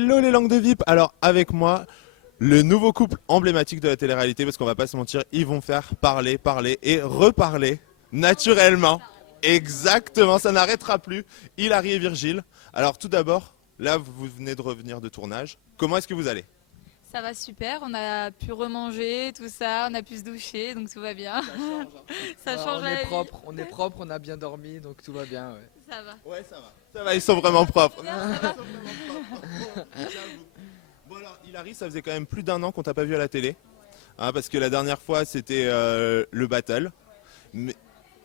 Hello les langues de VIP. Alors avec moi, le nouveau couple emblématique de la télé-réalité, parce qu'on va pas se mentir, ils vont faire parler, parler et reparler naturellement. Exactement, ça n'arrêtera plus. Hilary et Virgile. Alors tout d'abord, là vous venez de revenir de tournage. Comment est-ce que vous allez? Ça va super, on a pu remanger, tout ça, on a pu se doucher, donc tout va bien. Ça change, hein. Ça Ouais, change la vie. on est propre, on a bien dormi, donc tout va bien. Ouais. Ça va. Ouais, ça va. Ça va, ils sont vraiment propres. Ça va. J'avoue. Bon alors, Hilary, ça faisait quand même plus d'1 an qu'on t'a pas vu à la télé. Hein, parce que la dernière fois, c'était le battle. Mais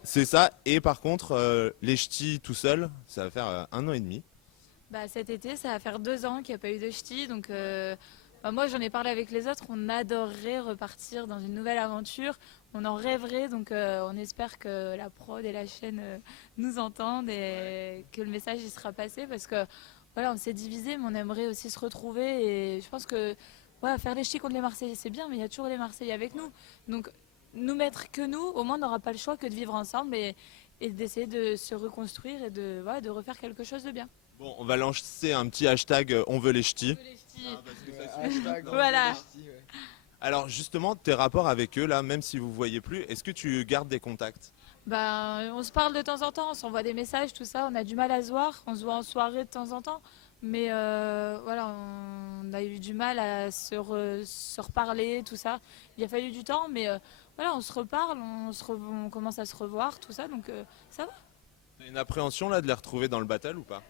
c'est ça. Et par contre, les ch'tis tout seul, ça va faire 1 an et demi. Bah, cet été, ça va faire 2 ans qu'il n'y a pas eu de ch'ti, donc moi j'en ai parlé avec les autres, on adorerait repartir dans une nouvelle aventure, on en rêverait, donc on espère que la prod et la chaîne nous entendent et que le message y sera passé, parce que voilà, on s'est divisé, mais on aimerait aussi se retrouver, et je pense que ouais, faire les ch'tis contre les Marseillais c'est bien, mais il y a toujours les Marseillais avec nous, donc nous mettre que nous, au moins on n'aura pas le choix que de vivre ensemble et d'essayer de se reconstruire et voilà, de refaire quelque chose de bien. Bon, on va lancer un petit hashtag on veut les ch'tis. Les ch'tis. Ah, parce que Ouais, ça suffit. hashtag, Voilà. ouais. Alors justement, tes rapports avec eux, là, même si vous ne voyez plus, est-ce que tu gardes des contacts? Ben, on se parle de temps en temps, on s'envoie des messages, tout ça. On a du mal à se voir, on se voit en soirée de temps en temps. Mais voilà, on a eu du mal à se reparler, tout ça. Il a fallu du temps, mais voilà, on se reparle, on commence à se revoir, tout ça. Donc ça va. T'as une appréhension là de les retrouver dans le battle ou pas?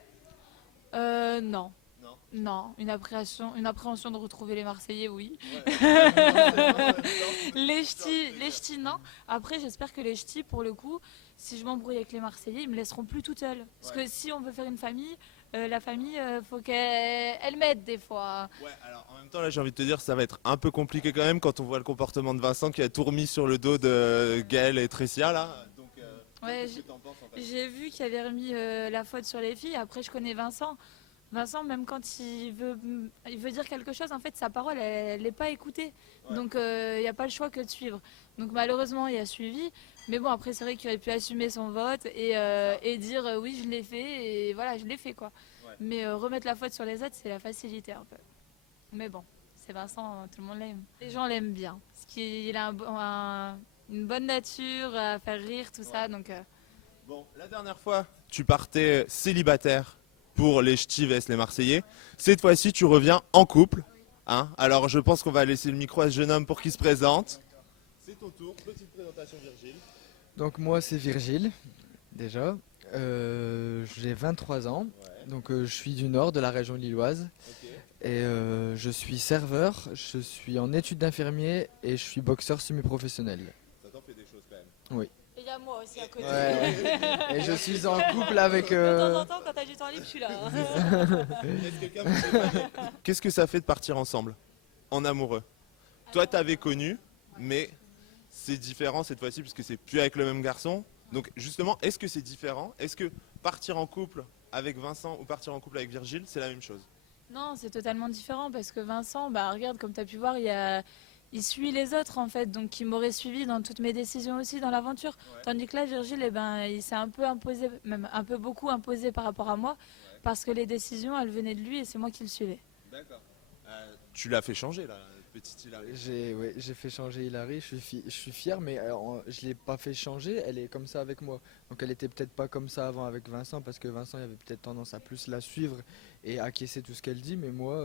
Non. Non. Non, une appréhension de retrouver les Marseillais, oui. Ouais. Les ch'tis, non. Après, j'espère que les ch'tis, pour le coup, si je m'embrouille avec les Marseillais, ils me laisseront plus toute seule. Parce Ouais. que si on veut faire une famille, la famille, faut qu'elle m'aide des fois. Ouais, alors en même temps, là, j'ai envie de te dire, ça va être un peu compliqué quand même quand on voit le comportement de Vincent qui a tout remis sur le dos de Gaël et Tricia là. Donc, Ouais, qu'est-ce que t'en penses en fait? j'ai vu qu'il avait remis la faute sur les filles. Après, je connais Vincent. Vincent, même quand il veut dire quelque chose, en fait, sa parole, elle n'est pas écoutée. Ouais. Donc, il n'y a pas le choix que de suivre. Donc, malheureusement, il a suivi. Mais bon, après, c'est vrai qu'il aurait pu assumer son vote et dire oui, je l'ai fait. Et voilà, je l'ai fait, quoi. Ouais. Mais remettre la faute sur les autres, c'est la facilité, un peu. Mais bon, c'est Vincent, hein, tout le monde l'aime. Les gens l'aiment bien. Parce qu'il a une bonne nature, à faire rire, tout ça. Ouais. Donc, Bon, la dernière fois, tu partais célibataire pour les ch'tis vs les Marseillais. Cette fois-ci, tu reviens en couple. Hein, alors, je pense qu'on va laisser le micro à ce jeune homme pour qu'il se présente. C'est ton tour, petite présentation Virgile. Donc moi c'est Virgile, déjà. J'ai 23 ans, Ouais, donc je suis du nord de la région lilloise. ok. Et je suis serveur, je suis en études d'infirmier et je suis boxeur semi-professionnel. Ça t'en fait des choses quand même. et il y a moi aussi à côté. Ouais. Et je suis en couple avec... De temps en temps, quand t'as du temps libre, je suis là. Est-ce que quelqu'un vous dépanne? Qu'est-ce que ça fait de partir ensemble, en amoureux? Toi, t'avais connu, mais c'est différent cette fois-ci puisque c'est plus avec le même garçon. Donc justement, est-ce que c'est différent? Est-ce que partir en couple avec Vincent ou partir en couple avec Virgile, c'est la même chose? Non, c'est totalement différent parce que Vincent, bah regarde, comme tu as pu voir, il suit les autres en fait, donc il m'aurait suivi dans toutes mes décisions aussi dans l'aventure. Ouais. Tandis que là, Virgile, eh ben, il s'est un peu imposé, même un peu beaucoup imposé par rapport à moi, parce que les décisions, elles venaient de lui et c'est moi qui le suivais. D'accord. Tu l'as fait changer là, petite Hilary. J'ai fait changer Hilary, je suis fier, mais je l'ai pas fait changer, elle est comme ça avec moi. Donc elle était peut-être pas comme ça avant avec Vincent, parce que Vincent il avait peut-être tendance à plus la suivre et acquiescer tout ce qu'elle dit, mais moi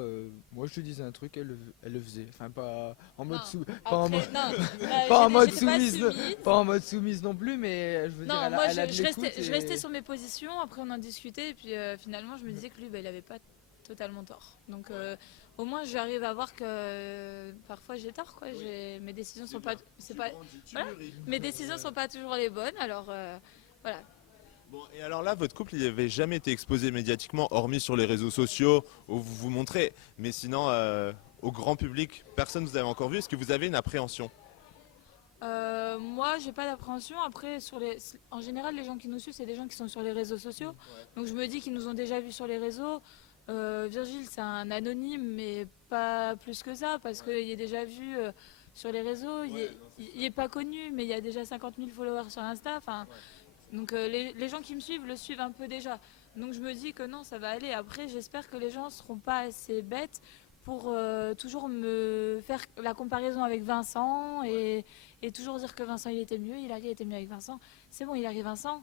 je lui disais un truc, elle le faisait. Enfin pas en mode Non. pas en Après, mode, non, pas en mode j'étais pas soumise, soumise. pas en mode soumise non plus, mais je veux dire, Non, moi elle a de je l'écoute restais, je et- restais sur mes positions, après on en discutait, et puis finalement je me disais que lui, bah, il avait pas totalement tort. Donc au moins j'arrive à voir que parfois j'ai tort, quoi. Mes décisions sont pas, c'est pas, voilà, mes décisions sont pas toujours les bonnes, alors voilà. Bon, et alors là, votre couple, il n'avait jamais été exposé médiatiquement, hormis sur les réseaux sociaux où vous vous montrez. Mais sinon, au grand public, personne ne vous avait encore vu. Est-ce que vous avez une appréhension? Moi, j'ai pas d'appréhension. Après, en général, les gens qui nous suivent, c'est des gens qui sont sur les réseaux sociaux. Donc je me dis qu'ils nous ont déjà vus sur les réseaux. Virgile, c'est un anonyme, mais pas plus que ça, parce qu'il est déjà vu sur les réseaux. Il est pas connu, mais il y a déjà 50 000 followers sur Insta. Enfin, donc les gens qui me suivent le suivent un peu déjà. Donc je me dis que non, ça va aller. Après, j'espère que les gens seront pas assez bêtes pour toujours me faire la comparaison avec Vincent et toujours dire que Vincent il était mieux, Hilary était mieux avec Vincent. C'est bon, Hilary Vincent,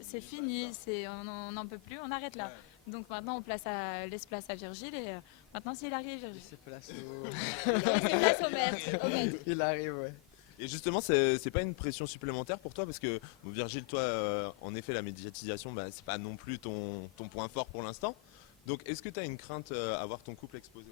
c'est fini, on n'en peut plus, on arrête là. Donc maintenant laisse place à Virgile et maintenant c'est Hilary et Virgile. C'est place Laissez place au maître. Il arrive, ouais. Et justement, c'est pas une pression supplémentaire pour toi parce que bon, Virgile, toi, en effet, la médiatisation, bah, c'est pas non plus ton point fort pour l'instant. Donc, est-ce que tu as une crainte à voir ton couple exposé?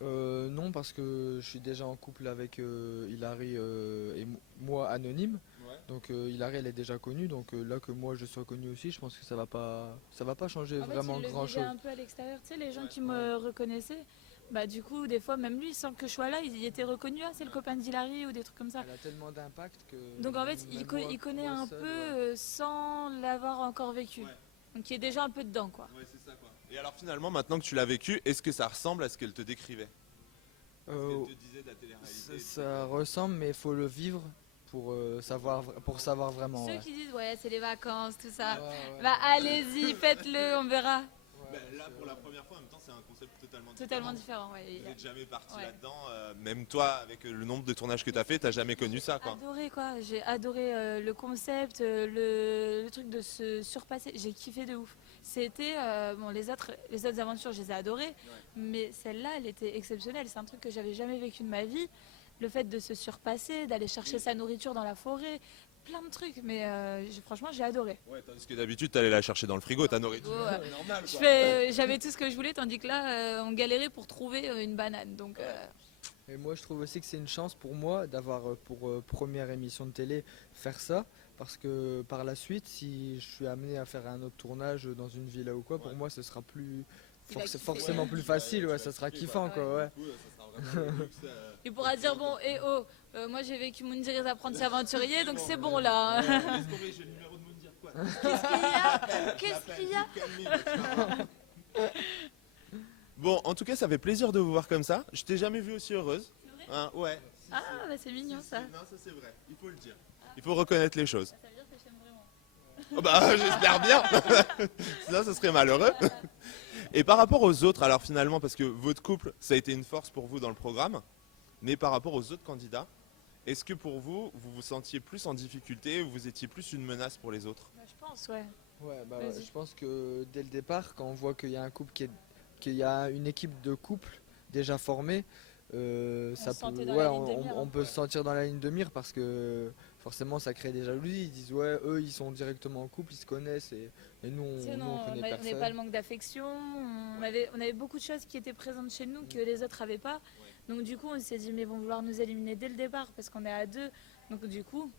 Non, parce que je suis déjà en couple avec Hilary et moi anonyme. Ouais. Donc Hilary elle est déjà connue, donc là que moi je sois connu aussi, je pense que ça va pas changer En fait, vraiment il le grand vivait chose. un peu à l'extérieur, tu sais, les gens Ouais, qui me reconnaissaient, bah du coup, des fois, même lui, sans que je sois là, il était reconnu, ah, c'est le copain d'Hilary ou des trucs comme ça. Elle a tellement d'impact que. Donc en fait, même moi, il connaît moi un seul, peu ouais. sans l'avoir encore vécu. Ouais. Donc il est déjà un peu dedans, quoi. Ouais, c'est ça quoi. Et alors finalement, maintenant que tu l'as vécu, est-ce que ça ressemble à ce qu'elle te décrivait? Ce qu'elle te disait de la télé-réalité? Ça ressemble, mais il faut le vivre pour savoir vraiment. Ceux Ouais. qui disent, ouais, c'est les vacances, tout ça, Ouais, ouais. bah allez-y, faites-le, on verra. Ben, là, pour la première fois, en même temps, c'est un concept totalement Totalement différent. différent, ouais. Vous n'êtes jamais parti Ouais. là-dedans, même toi, avec le nombre de tournages que tu as fait, tu n'as jamais connu ça quoi. Adoré quoi, j'ai adoré le concept, le truc de se surpasser, j'ai kiffé de ouf. C'était, bon les autres aventures je les ai adorées, mais celle-là elle était exceptionnelle, c'est un truc que j'avais jamais vécu de ma vie. Le fait de se surpasser, d'aller chercher sa nourriture dans la forêt, plein de trucs, mais franchement j'ai adoré. Ouais, tandis que d'habitude, tu allais la chercher dans le frigo, ta nourriture. Ouais. C'est normal quoi. J'avais tout ce que je voulais, tandis que là on galérait pour trouver une banane, donc Et moi je trouve aussi que c'est une chance pour moi d'avoir pour première émission de télé faire ça, parce que par la suite si je suis amené à faire un autre tournage dans une villa ou quoi, pour moi ce sera plus Il va kiffer. forcément plus facile, ouais, ça sera kiffant quoi, ouais. Du coup, ça sera vraiment le luxe, il pourra dire bon, moi j'ai vécu Moundir et les apprentis aventuriers, donc c'est bon là. Laisse tomber, j'ai le numéro de Moundir quoi. Qu'est-ce qu'il y a Bon, en tout cas, ça fait plaisir de vous voir comme ça. Je t'ai jamais vu aussi heureuse. vrai Hein, ouais. Ah, bah c'est mignon ça. Non, ça c'est vrai. Il faut le dire. Il faut reconnaître les choses. Ça veut dire que je t'aime vraiment. Oh bah, j'espère bien. Sinon, ça serait malheureux. Et par rapport aux autres, alors finalement, parce que votre couple, ça a été une force pour vous dans le programme, mais par rapport aux autres candidats, est-ce que pour vous, vous vous sentiez plus en difficulté ou vous étiez plus une menace pour les autres? Bah, je pense, ouais. Ouais, bah Vas-y. je pense que dès le départ, quand on voit qu'il y a un couple qu'il y a une équipe de couple déjà formée, ça se sentait peut, dans ouais, la ligne de mire, on hein. peut se sentir dans la ligne de mire parce que forcément ça crée des jalousies. Ils disent ouais, eux ils sont directement en couple, ils se connaissent et nous on, Sinon, nous, on connaît on n'avait personne. pas le manque d'affection, on avait beaucoup de choses qui étaient présentes chez nous que les autres n'avaient pas. Donc du coup, on s'est dit, mais ils vont vouloir nous éliminer dès le départ parce qu'on est à deux. Donc du coup,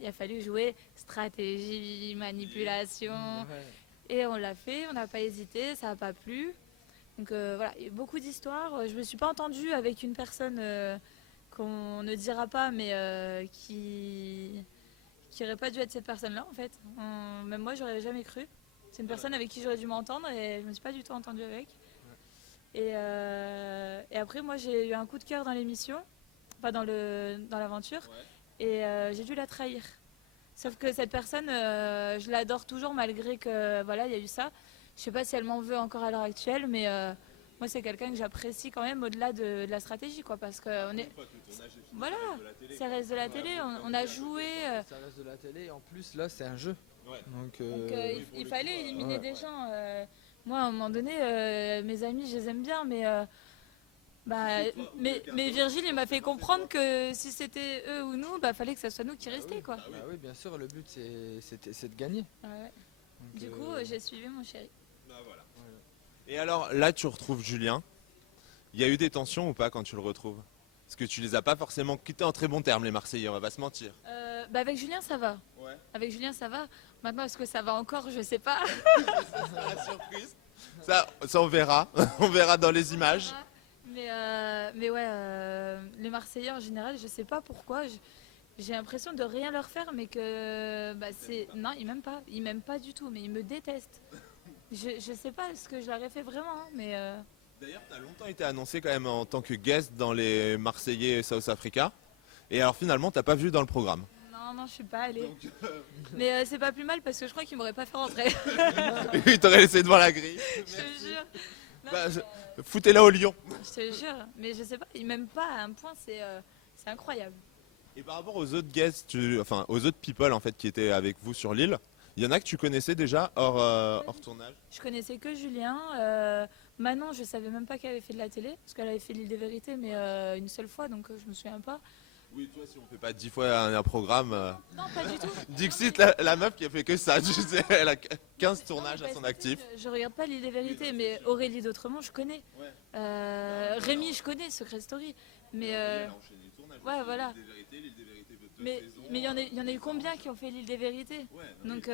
il a fallu jouer stratégie, manipulation. Ouais. Et on l'a fait, on n'a pas hésité, ça n'a pas plu. Donc voilà, il y a eu beaucoup d'histoires. Je ne me suis pas entendue avec une personne qu'on ne dira pas, mais qui n'aurait pas dû être cette personne-là en fait. Même moi, j'aurais jamais cru. C'est une personne avec qui j'aurais dû m'entendre et je ne me suis pas du tout entendue avec. Et après, moi, j'ai eu un coup de cœur dans l'émission, pas dans l'aventure, et j'ai dû la trahir. Sauf que cette personne, je l'adore toujours malgré que voilà, il y a eu ça. Je sais pas si elle m'en veut encore à l'heure actuelle, mais moi c'est quelqu'un que j'apprécie quand même au-delà de la stratégie, quoi, parce que on est, voilà, ça reste de la télé. On a joué, Ça reste de la télé et en plus là c'est un jeu. Ouais. Donc, donc il fallait éliminer ouais. des gens. Moi, à un moment donné, mes amis, je les aime bien, mais mais Virgile, il m'a fait comprendre que si c'était eux ou nous, bah fallait que ce soit nous qui restions, quoi. bah oui bien sûr, le but c'est de gagner. Ouais. Donc, Du coup, j'ai suivi mon chéri. Bah, voilà. Et alors là, tu retrouves Julien. Il y a eu des tensions ou pas quand tu le retrouves? Parce que tu les as pas forcément quittés en très bons termes, les Marseillais, on va pas se mentir. Bah avec Julien, ça va. Ouais. Avec Julien, ça va. Maintenant, est-ce que ça va encore? Je sais pas. La surprise. Ça on verra. On verra dans les images. Mais ouais, les Marseillais en général, je sais pas pourquoi. J'ai l'impression de rien leur faire, mais que bah, c'est non, ils m'aiment pas. Ils m'aiment pas du tout, mais ils me détestent. Je sais pas ce que je leur ai fait vraiment, hein, mais D'ailleurs, tu as longtemps été annoncé quand même en tant que guest dans les Marseillais South Africa. Et alors finalement, t'as pas vu dans le programme. non, Non, je suis pas allée. Donc, Mais c'est pas plus mal parce que je crois qu'ils m'auraient pas fait rentrer. il t'aurait laissé devant la grille. Je te jure. Non, Bah, mais, foutez-la au lion. je te jure. Mais je sais pas, ils m'aiment pas à un point, c'est incroyable. Et par rapport aux autres guests, enfin aux autres people en fait qui étaient avec vous sur l'île, il y en a que tu connaissais déjà hors tournage. Je connaissais que Julien. Manon, je savais même pas qu'elle avait fait de la télé, parce qu'elle avait fait l'île des vérités, mais une seule fois, donc je me souviens pas. Oui, toi si on fait pas 10 fois un programme. Non, pas du tout. Dixit, la meuf qui a fait que ça, tu sais, elle a 15 tournages Non, à son parce que actif. Je regarde pas l'île des vérités, mais Aurélie d'Autrement, je connais. Rémi, je connais, Secret Story. Mais ouais, voilà. Mais il y en a eu combien qui ont fait l'île des vérités? Donc,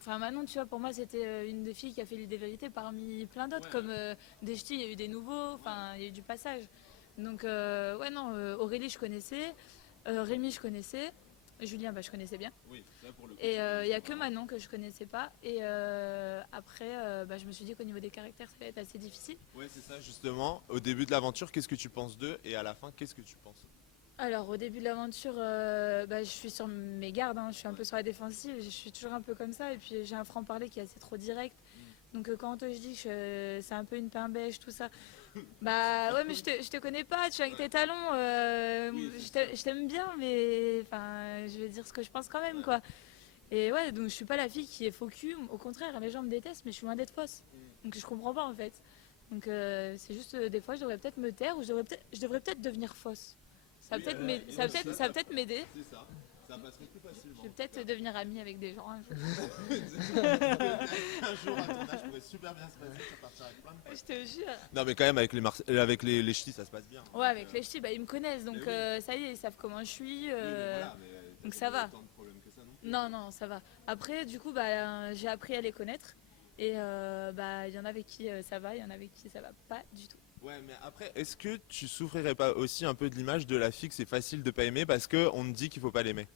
enfin Manon, tu vois, pour moi, c'était une des filles qui a fait l'île des vérités parmi plein d'autres, comme des ch'tis, il y a eu des nouveaux, enfin, il y a eu du passage. Donc, ouais, non, Aurélie, je connaissais, Rémi, je connaissais, Julien, bah, je connaissais bien. Et il n'y a que Manon que je connaissais pas. Et après, bah, je me suis dit qu'au niveau des caractères, ça allait être assez difficile. Ouais, c'est ça, justement. Au début de l'aventure, qu'est-ce que tu penses d'eux? Et à la fin, qu'est-ce que tu penses? Alors au début de l'aventure, bah, je suis sur mes gardes, hein, je suis un peu sur la défensive, je suis toujours un peu comme ça et puis j'ai un franc-parler qui est assez trop direct. Donc quand je dis que c'est un peu une pain beige, tout ça, bah ouais mais je te connais pas, tu es avec tes talons, je t'aime bien mais enfin je vais dire ce que je pense quand même quoi. Et ouais donc je suis pas la fille qui est faux cul, au contraire les gens me détestent mais je suis loin d'être fausse. Donc je comprends pas en fait. Donc c'est juste des fois je devrais peut-être me taire ou je devrais peut-être devenir fausse. Ça va peut-être m'aider. C'est ça, ça passerait plus facilement. Je vais peut-être devenir amie avec des gens un jour. Un jour, un tournage pourrait super bien se passer, ça partirait avec plein de potes. Je te jure. Non, mais quand même, avec les ch'tis, ça se passe bien. Ouais, avec les ch'tis, bah, ils me connaissent, donc Mais ça y est, ils savent comment je suis. Oui, mais voilà, mais donc t'as ça pas va. autant de problèmes que ça non plus. Non, ça va. Après, du coup, bah, j'ai appris à les connaître. Et bah, il y en a avec qui ça va, il y en a avec qui ça va pas du tout. Ouais, mais après, est-ce que tu souffrirais pas aussi un peu de l'image de la fille que c'est facile de pas aimer parce qu'on te dit qu'il faut pas l'aimer?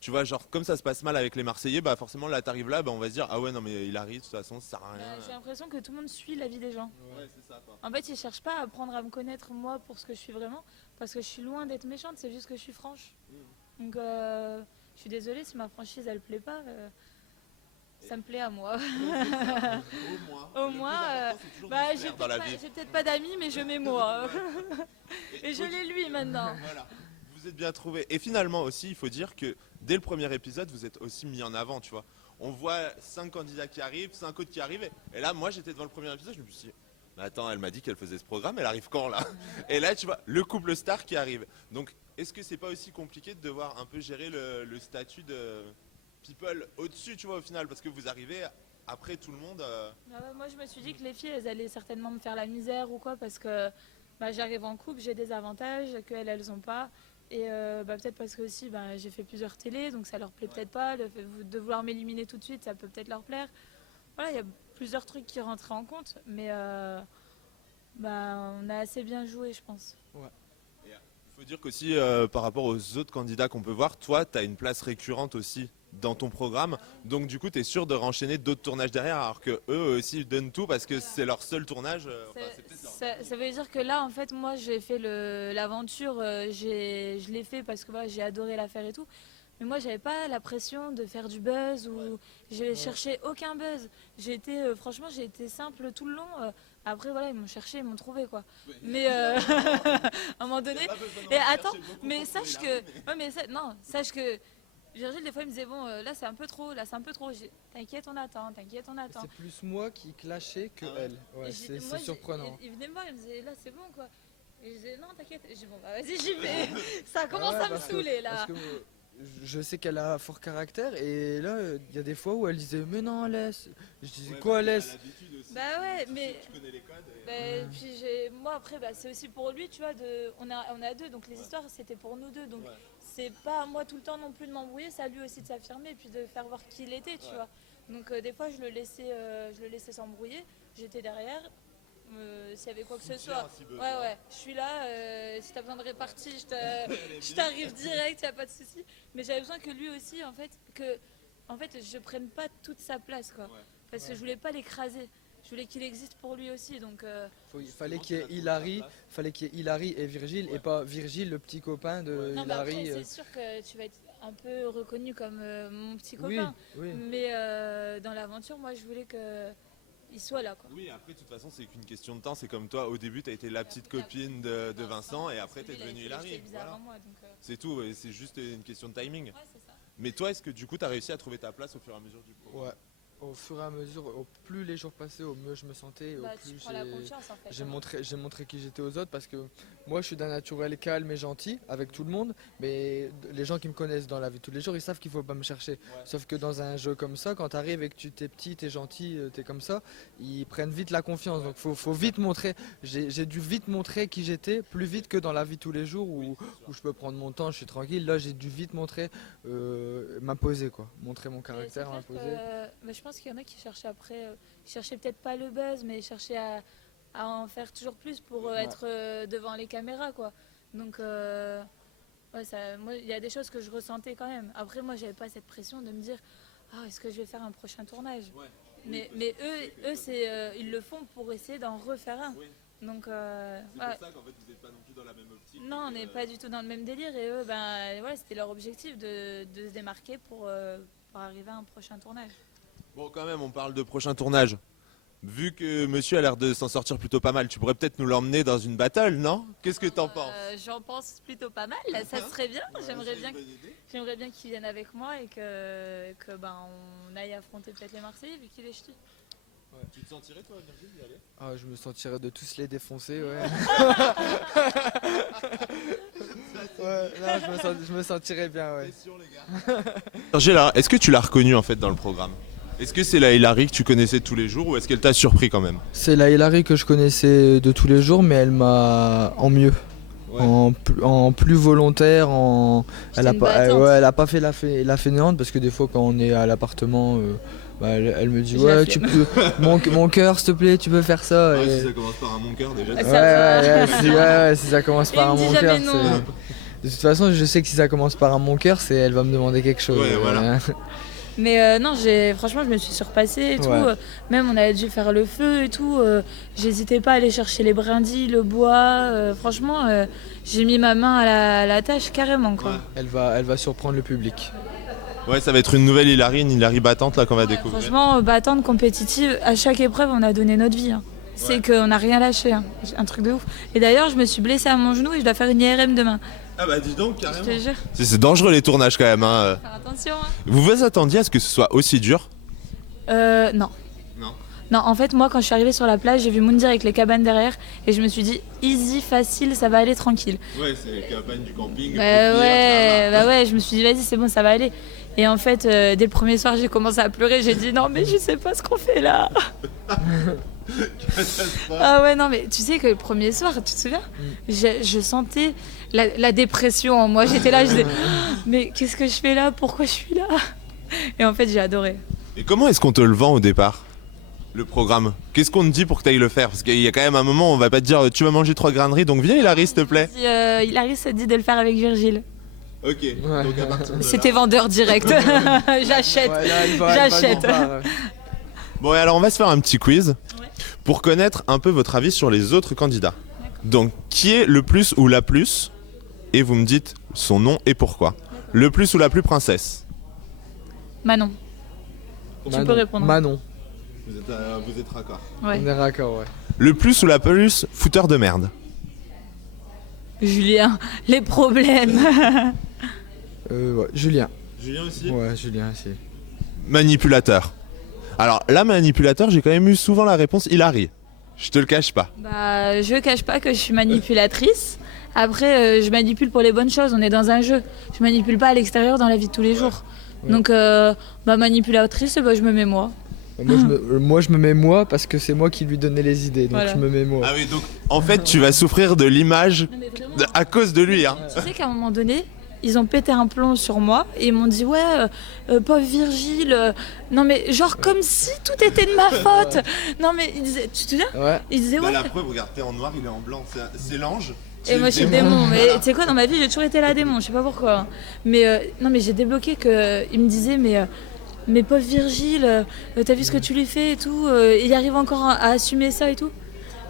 Tu vois, genre, comme ça se passe mal avec les Marseillais, bah forcément, là, t'arrives là, bah on va se dire, ah ouais, non, mais il arrive, de toute façon, ça sert à rien. J'ai l'impression que tout le monde suit la vie des gens. Ouais, c'est ça, quoi. En fait, ils cherchent pas à apprendre à me connaître moi pour ce que je suis vraiment, parce que je suis loin d'être méchante, c'est juste que je suis franche. Donc, je suis désolée si ma franchise elle plaît pas, ça me plaît à moi. Au moins, bah, j'ai peut-être pas d'amis, mais je mets moi. Et je l'ai lui maintenant. Voilà, vous êtes bien trouvé. Et finalement aussi, il faut dire que dès le premier épisode, vous êtes aussi mis en avant, tu vois. On voit 5 candidats qui arrivent, 5 autres qui arrivent. Et là, moi, j'étais devant le premier épisode, je me suis dit, mais attends, elle m'a dit qu'elle faisait ce programme, elle arrive quand là? Et là, tu vois, le couple star qui arrive. Donc, est-ce que c'est pas aussi compliqué de devoir un peu gérer le statut de people au-dessus, tu vois, au final? Parce que vous arrivez après tout le monde. Ah ouais, moi, je me suis dit que les filles, elles allaient certainement me faire la misère ou quoi, parce que bah, j'arrive en couple, j'ai des avantages qu'elles, elles ont pas. Et bah, peut-être parce que aussi, bah, j'ai fait plusieurs télés, donc ça leur plaît peut-être pas. Le fait de vouloir m'éliminer tout de suite, ça peut peut-être leur plaire. Voilà, il y a plusieurs trucs qui rentraient en compte, mais bah, on a assez bien joué, je pense. Il faut dire qu'aussi, par rapport aux autres candidats qu'on peut voir, toi, tu as une place récurrente aussi dans ton programme. Donc, du coup, tu es sûr de renchaîner d'autres tournages derrière, alors que eux aussi donnent tout parce que c'est leur seul tournage. Ça veut dire que là, en fait, moi, j'ai fait l'aventure, je l'ai fait parce que j'ai adoré la faire et tout. Mais moi, j'avais pas la pression de faire du buzz ou j'ai cherché aucun buzz. Franchement, j'ai été simple tout le long. Après, voilà, ils m'ont cherché, ils m'ont trouvé, quoi. Mais à un moment donné. Et attends, mais sache que. Ouais, mais non, sache que. Virgile, des fois, il me disait, bon, là, c'est un peu trop, là, c'est un peu trop. T'inquiète, on attend, t'inquiète, on attend. C'est plus moi qui clashais que elle. Ouais, c'est surprenant. Il venait me voir, il me disait, là, c'est bon, quoi. Et je disais, non, t'inquiète. Et je dis, bon, bah, vas-y, j'y vais. Ça commence à me saouler, là. Parce que je sais qu'elle a fort caractère et là, il y a des fois où elle disait, mais non, laisse. Je disais, quoi, laisse? Bah ouais, mais. Tu connais les codes. Bah, puis moi, après, bah, c'est aussi pour lui, tu vois. On a deux, donc les histoires, c'était pour nous deux. Donc c'est pas à moi tout le temps non plus de m'embrouiller, c'est à lui aussi de s'affirmer et puis de faire voir qui il était, tu vois. Donc des fois, je le laissais s'embrouiller. J'étais derrière. S'il y avait quoi que ce soit. Ouais, je suis là. Si t'as besoin de répartie, je t'arrive direct, y a pas de souci. Mais j'avais besoin que lui aussi, en fait, je prenne pas toute sa place, quoi. Parce que je voulais pas l'écraser. Je voulais qu'il existe pour lui aussi, donc. Il fallait qu'il y ait Hilary et Virgile et pas Virgile, le petit copain de Non, Hilary. mais après, c'est sûr que tu vas être. un peu reconnu comme mon petit Oui, copain. oui. Mais dans l'aventure, moi, je voulais qu'il soit là, quoi. Oui, après, de toute façon, c'est qu'une question de temps. C'est comme toi, au début, tu as été la petite copine de Vincent et après, tu es devenue Hilary. C'était bizarre Voilà. avant moi, donc, C'est tout, et c'est juste une question de timing. ouais, c'est ça. Mais toi, est-ce que du coup, tu as réussi à trouver ta place au fur et à mesure du programme? Ouais. Au fur et à mesure, au plus les jours passaient, au mieux je me sentais, et au Bah, tu plus prends la confiance, en fait. j'ai montré qui j'étais aux autres, parce que moi je suis d'un naturel calme et gentil avec tout le monde, mais les gens qui me connaissent dans la vie de tous les jours, ils savent qu'il faut pas me chercher. Sauf que dans un jeu comme ça, quand tu arrives et que tu t'es petit, t'es gentil, t'es comme ça, ils prennent vite la confiance. Donc faut vite montrer. J'ai dû vite montrer qui j'étais, plus vite que dans la vie de tous les jours où je peux prendre mon temps, je suis tranquille. Là j'ai dû vite montrer, m'imposer quoi, montrer mon caractère, m'imposer. Je pense qu'il y en a qui cherchaient après, qui cherchaient peut-être pas le buzz, mais cherchaient à en faire toujours plus pour être devant les caméras, quoi. Donc, ouais, moi, il y a des choses que je ressentais quand même. Après, moi, j'avais pas cette pression de me dire, ah, est-ce que je vais faire un prochain tournage? Mais eux ils le font pour essayer d'en refaire un. Oui. Donc, C'est pour ça qu'en fait, vous n'êtes pas non plus dans la même optique. non, on n'est pas du tout dans le même délire. Et eux, voilà, c'était leur objectif de se démarquer pour arriver à un prochain tournage. Bon, quand même, on parle de prochain tournage. Vu que monsieur a l'air de s'en sortir plutôt pas mal, tu pourrais peut-être nous l'emmener dans une battle, non? Qu'est-ce que t'en penses? J'en pense plutôt pas mal, ça serait bien. J'aimerais bien qu'il vienne avec moi et que on aille affronter peut-être les Marseillais vu qu'il est ch'ti. Tu te sentirais toi, Virgile, d'y aller? Ah, je me sentirais de tous les défoncer, ouais. Ouais, là, je me sentirais bien, ouais. Virgile, est-ce que tu l'as reconnue en fait dans le programme? Est-ce que c'est la Hilary que tu connaissais tous les jours ou est-ce qu'elle t'a surpris quand même? C'est la Hilary que je connaissais de tous les jours, mais elle m'a en mieux. Ouais. En plus volontaire, J'étais une battante. elle a pas fait la fainéante, parce que des fois quand on est à l'appartement, elle me dit Je la ouais tu flemme. peux, mon cœur s'il te plaît tu peux faire ça. Ouais, Et- si ça commence par un mon cœur déjà. Ah, si ça commence Il par un me dit mon cœur, jamais non. de toute façon je sais que si ça commence par un mon cœur, elle va me demander quelque chose. Ouais, voilà. Mais non, franchement, je me suis surpassée et tout. Ouais. Même, on avait dû faire le feu et tout. J'hésitais pas à aller chercher les brindilles, le bois. Franchement, j'ai mis ma main à la tâche carrément, quoi. Ouais. Elle va surprendre le public. Ouais, ça va être une nouvelle Hilary, une Hilary battante là qu'on va découvrir. Franchement, battante, compétitive, à chaque épreuve, on a donné notre vie. Hein. C'est qu'on n'a rien lâché. Hein. Un truc de ouf. Et d'ailleurs, je me suis blessée à mon genou et je dois faire une IRM demain. Ah bah dis donc, Je carrément. te jure. C'est dangereux les tournages quand même. Hein. Faire attention. Hein. Vous vous attendiez à ce que ce soit aussi dur? Non. Non. Non, en fait, moi, quand je suis arrivée sur la plage, j'ai vu Moundir avec les cabanes derrière et je me suis dit, easy, facile, ça va aller tranquille. Ouais, c'est les campagnes du camping. Ouais, je me suis dit, vas-y, c'est bon, ça va aller. Et en fait, dès le premier soir, j'ai commencé à pleurer. J'ai dit, non, mais je sais pas ce qu'on fait là. Ah ouais, non, mais tu sais que le premier soir, tu te souviens, je sentais la dépression en moi. J'étais là, je disais, mais qu'est-ce que je fais là? Pourquoi je suis là? Et en fait, j'ai adoré. Et comment est-ce qu'on te le vend au départ? Le programme. Qu'est-ce qu'on te dit pour que tu ailles le faire? Parce qu'il y a quand même un moment où on va pas te dire tu vas manger 3 grains de riz, donc viens Hilary s'il te plaît. Hilary s'est dit de le faire avec Virgile. Ok, donc à partir de là- C'était vendeur direct. J'achète. Ouais, là, elle va J'achète. le voir. Bon et alors on va se faire un petit quiz Ouais. pour connaître un peu votre avis sur les autres candidats. Donc qui est le plus ou la plus? Et vous me dites son nom et pourquoi. Le plus ou la plus princesse? Manon. Tu peux répondre. Manon. Vous êtes raccord. Ouais. On est raccord, ouais. Le plus ou la plus fouteur de merde? Julien, les problèmes. Ouais, Julien. Julien aussi. Ouais, Julien aussi. Manipulateur. Alors là manipulateur j'ai quand même eu souvent la réponse Hilary. Je te le cache pas. Je cache pas que je suis manipulatrice. Après, je manipule pour les bonnes choses. On est dans un jeu. Je manipule pas à l'extérieur dans la vie de tous les jours. Ouais. Donc, manipulatrice, je me mets moi. Moi, je me mets moi parce que c'est moi qui lui donnais les idées, donc Voilà. je me mets moi. Ah oui donc en fait tu vas souffrir de l'image à cause de lui hein. Tu sais qu'à un moment donné, ils ont pété un plomb sur moi et ils m'ont dit ouais, pauvre Virgile, non mais genre comme si tout était de ma faute. Non mais ils disaient, tu te souviens? Ouais. Ils disaient ouais. La preuve regarde t'es en noir il est en blanc c'est l'ange. Et moi je suis le démon. Mais tu sais quoi, dans ma vie j'ai toujours été la démon, je sais pas pourquoi. Mais non mais j'ai débloqué que ils me disaient mais pauvre Virgile, t'as vu ce que tu lui fais et tout, il arrive encore à assumer ça et tout.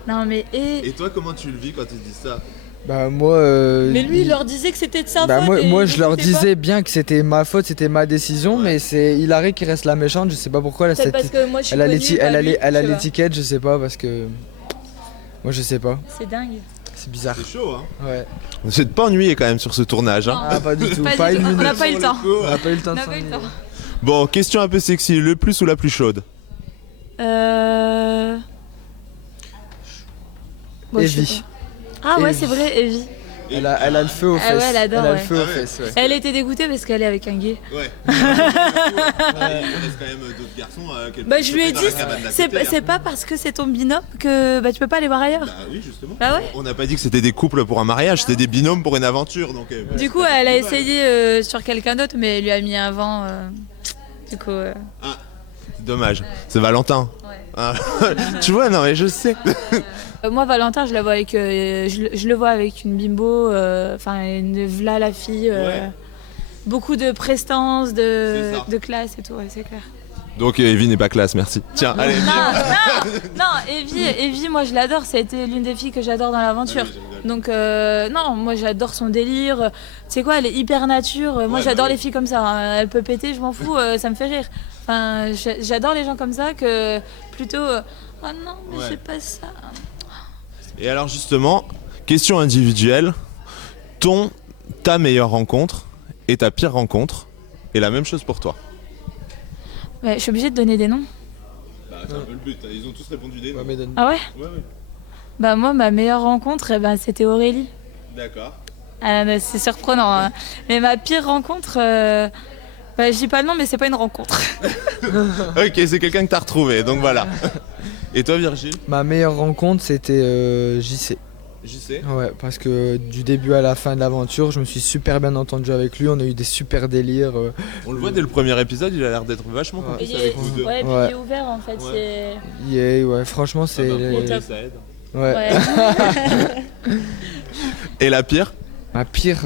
Non mais Et toi comment tu le vis quand il dit ça? Bah moi. Mais lui, il leur disait que c'était de sa Bah faute. moi et je il leur écoutait pas. disais bien que c'était ma faute, c'était ma décision, mais c'est Hilary qui reste la méchante, je sais pas pourquoi. Là, Peut-être parce que moi, je suis elle a connue, l'éti- pas elle a lui, les- elle a je sais pas. l'étiquette, je sais pas, parce que. Moi je sais pas, C'est dingue. c'est bizarre. C'est chaud, hein. Ouais. Vous êtes pas ennuyé quand même sur ce tournage, hein. Ah, pas du tout, Pas pas du une tout. On minute. n'a pas eu le temps. On a pas eu le temps On de n'a pas eu le s'ennuyer. temps. Bon, question un peu sexy, le plus ou la plus chaude? Bon, je Evie. sais pas. Ah ouais, Evie. c'est vrai, Evie. Elle a le feu aux fesses. Ah ouais, elle adore, Elle a le ouais. feu Ah aux ouais. fesses, ouais. Elle était dégoûtée parce qu'elle est avec un gay. Ouais. Il reste quand même d'autres garçons qu'elle Bah peut je lui ai choper dans dit, la cabane d'à c'est côté, hein. c'est pas parce que c'est ton binôme que bah, tu peux pas aller voir ailleurs. Bah oui, justement. Bah ouais. On n'a pas dit que c'était des couples pour un mariage, c'était des binômes pour une aventure. Donc, Du coup, elle a essayé sur quelqu'un d'autre, mais elle lui a mis un vent. Du coup, c'est dommage. C'est Valentin. ouais. Ah. Tu vois, non mais je sais. Moi, Valentin, je la vois avec, je le vois avec une bimbo, enfin, une v'là la fille, Ouais. beaucoup de prestance, C'est ça. de classe et tout, ouais, c'est clair. Donc Evie n'est pas classe, merci. Tiens, allez. Non, Evie, moi je l'adore, ça a été l'une des filles que j'adore dans l'aventure. Donc non, moi j'adore son délire. Tu sais quoi, elle est hyper nature. Moi Ouais, j'adore bah oui. les filles comme ça. Hein. Elle peut péter, je m'en fous, ça me fait rire. Enfin, j'adore les gens comme ça que plutôt. Oh non, mais Ouais. j'ai pas ça. Et alors justement, question individuelle, ta meilleure rencontre et ta pire rencontre est la même chose pour toi. Ouais, je suis obligée de donner des noms. Bah c'est un peu le but, ils ont tous répondu des Ouais, mais donne- Ah ouais? Ouais. Bah moi ma meilleure rencontre, eh ben, c'était Aurélie. D'accord. Ah, bah, c'est surprenant. Hein. Mais ma pire rencontre, bah, je dis pas le nom, mais c'est pas une rencontre. Ok, c'est quelqu'un que t'as retrouvé, donc voilà. Et toi Virgile? Ma meilleure rencontre, c'était JC. J'y sais. Ouais, parce que du début à la fin de l'aventure, je me suis super bien entendu avec lui. On a eu des super délires. On le voit dès le premier épisode, il a l'air d'être vachement Ouais. complice Il avec est, vous deux. ouais, puis Ouais. il est ouvert en fait. Ouais. Yeah, ouais, franchement, c'est. Ah bah, Il est top. ça aide. Ouais. Ouais. Et la pire? Ma pire.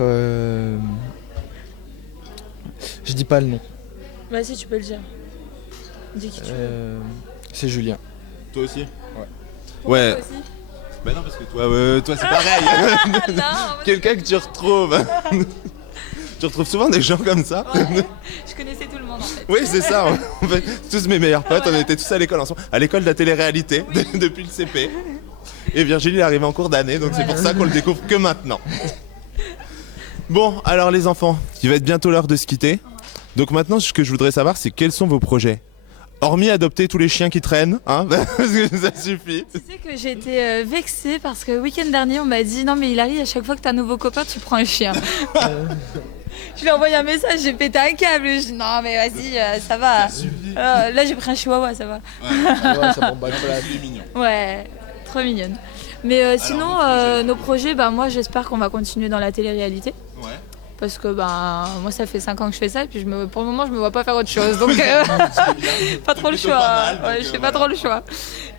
Je dis pas le nom. Vas-y, tu peux le dire. Dis qui tu veux. C'est Julien. Toi aussi? Pourquoi Ouais. toi aussi Bah non, parce que toi c'est pareil. Ah non, Quelqu'un que tu retrouves. Tu retrouves souvent des gens comme ça. ouais. Je connaissais tout le monde en fait. Oui, c'est ça. En fait, tous mes meilleurs potes, Voilà. on était tous à l'école ensemble. À l'école de la télé-réalité, depuis le CP. Et Virgile, il est arrivé en cours d'année, donc c'est pour ça qu'on le découvre que maintenant. Bon, alors les enfants, il va être bientôt l'heure de se quitter. Donc maintenant, ce que je voudrais savoir, c'est quels sont vos projets? Hormis adopter tous les chiens qui traînent, hein, parce que ça suffit. Tu sais que j'ai été vexée parce que le week-end dernier, on m'a dit non mais Hilary, à chaque fois que t'as un nouveau copain, tu prends un chien. Je lui ai envoyé un message, j'ai pété un câble. Je dis non mais vas-y, ça va. Là j'ai pris un chihuahua, ça va. Ouais, ça m'emballe pas la C'est mignon. Ouais, trop mignonne. Mais sinon, nos projets, bah, moi j'espère qu'on va continuer dans la télé-réalité. Ouais. Parce que bah, moi ça fait 5 ans que je fais ça et puis pour le moment je me vois pas faire autre chose. Donc pas trop le plutôt choix. pas mal, donc, Ouais, je fais voilà. pas trop le choix.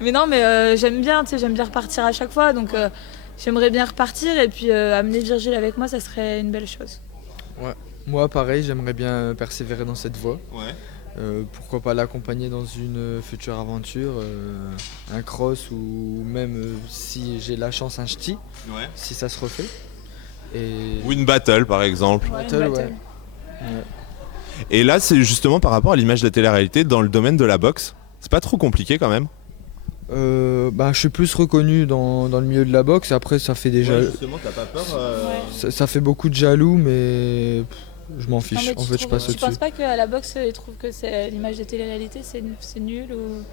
Mais non mais j'aime bien, tu sais, j'aime bien repartir à chaque fois. Donc j'aimerais bien repartir et puis amener Virgile avec moi, ça serait une belle chose. Moi, pareil, j'aimerais bien persévérer dans cette voie. Ouais. Pourquoi pas l'accompagner dans une future aventure, un cross ou même si j'ai la chance un ch'ti, Ouais. si ça se refait. Et Ou une battle par exemple. Ouais, une Battle, battle. ouais. Et là, c'est justement par rapport à l'image de la télé-réalité dans le domaine de la boxe. C'est pas trop compliqué quand même. Bah, je suis plus reconnu dans le milieu de la boxe. Après, ça fait déjà, justement, t'as pas peur Ouais. ça fait beaucoup de jaloux, mais je m'en Non, fiche. mais En fait, je passe tu au-dessus. penses pas qu'à la boxe ils trouvent que c'est l'image de télé-réalité c'est nul ou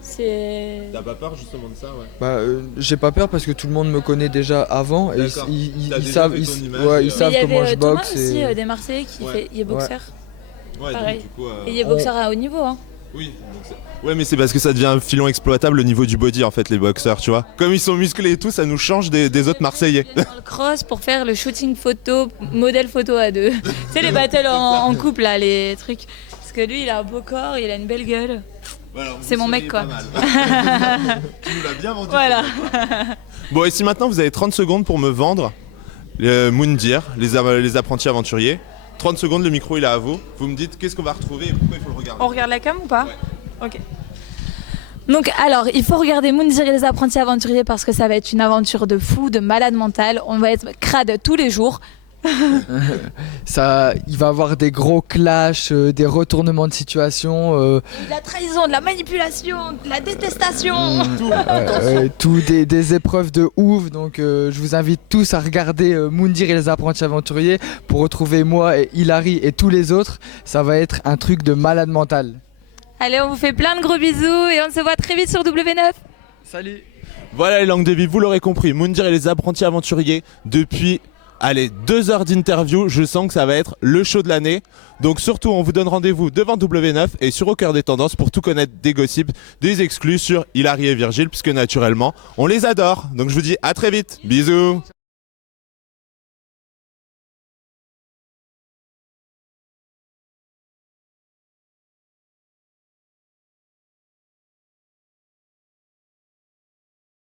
c'est. pas peur justement de ça, ouais. Bah, j'ai pas peur parce que tout le monde me connaît déjà avant et D'accord. T'as ils déjà savent, fait ils, ton image ouais, et, ils Mais savent il y comment avait je Thomas boxe. aussi Et... des Marseillais qui Ouais. il est boxeur. Ouais, Pareil. donc, du coup, Et il est boxeur à haut niveau. Hein. oui. Ouais, mais c'est parce que ça devient un filon exploitable au niveau du body en fait, les boxeurs, tu vois. Comme ils sont musclés et tout, ça nous change des autres Marseillais. Il est dans le cross pour faire le shooting photo, modèle photo à deux. Tu sais, les battles en couple, là, les trucs. Parce que lui, il a un beau corps, il a une belle gueule. C'est mon mec, quoi. Tu nous l'as bien vendu. Voilà. Bon, et si maintenant vous avez 30 secondes pour me vendre Moundir, les apprentis aventuriers. 30 secondes, le micro il est à vous. Vous me dites qu'est-ce qu'on va retrouver et pourquoi il faut le regarder. On regarde la cam ou pas? Ouais. Ok. Donc alors, il faut regarder Moundir et les apprentis aventuriers parce que ça va être une aventure de fou, de malade mental. On va être crade tous les jours. Ça, il va avoir des gros clashs, des retournements de situation, De la trahison, de la manipulation, de la détestation. tout des épreuves de ouf. Donc je vous invite tous à regarder Moundir et les apprentis aventuriers pour retrouver moi et Hilary et tous les autres. Ça va être un truc de malade mental. Allez, on vous fait plein de gros bisous et on se voit très vite sur W9. Salut. Voilà les langues de vie, vous l'aurez compris, Moundir et les apprentis aventuriers, depuis 2 heures d'interview, je sens que ça va être le show de l'année. Donc surtout, on vous donne rendez-vous devant W9 et sur Au Cœur des Tendances pour tout connaître des gossips, des exclus sur Hilary et Virgile, puisque naturellement, on les adore. Donc je vous dis à très vite, bisous.